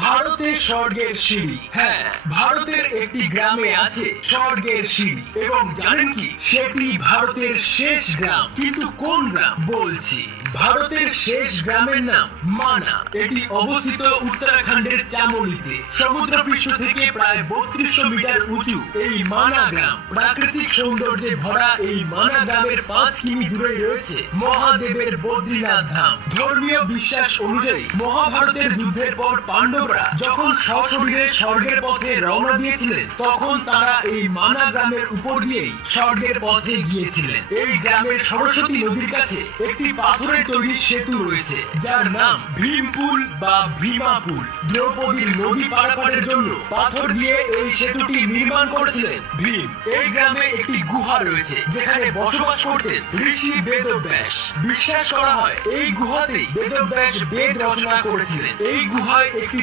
ভারতের স্বর্গের সিঁড়ি। হ্যাঁ, ভারতের একটি গ্রামে আছে স্বর্গের সিঁড়ি এবং জানেন কি সেটি ভারতের শেষ গ্রাম। কিন্তু কোন গ্রাম বলছি, ভারতের শেষ গ্রামের নাম মানা। এটি অবস্থিত উত্তরাখণ্ডের চামোলিতে। সমুদ্রপৃষ্ঠ থেকে প্রায় 3200 মিটার উঁচু এই মানা গ্রাম। প্রাকৃতিক সৌন্দর্যে ভরা এই মানা গ্রামের 5 কিমি দূরে রয়েছে মহাদেবের বদ্রীনাথ ধাম। ধর্মীয় বিশ্বাস অনুযায়ী মহাভারতের যুদ্ধের পর পাণ্ডবরা যখন সশরীরে স্বর্গের পথে রওনা দিয়েছিলেন, তখন তারা এই মানা গ্রামের উপর দিয়েই স্বর্গের পথে গিয়েছিলেন। এই গ্রামের সরস্বতী নদীর কাছে একটি পাথরের তৈরি সেতু রয়েছে, যার নাম ভীমপুল বা ভীমাপুল। দ্রৌপদীর নদী পারাপারের জন্য পাথর দিয়ে এই সেতুটি নির্মাণ করেছিলেন ভীম। এই গ্রামে একটি গুহা রয়েছে, যেখানে বসবাস করতেন ঋষি বেদব্যাস। বিশ্বাস করা হয় এই গুহাতেই বেদব্যাস বেদ রচনা করেছিলেন। এই গুহায় একটি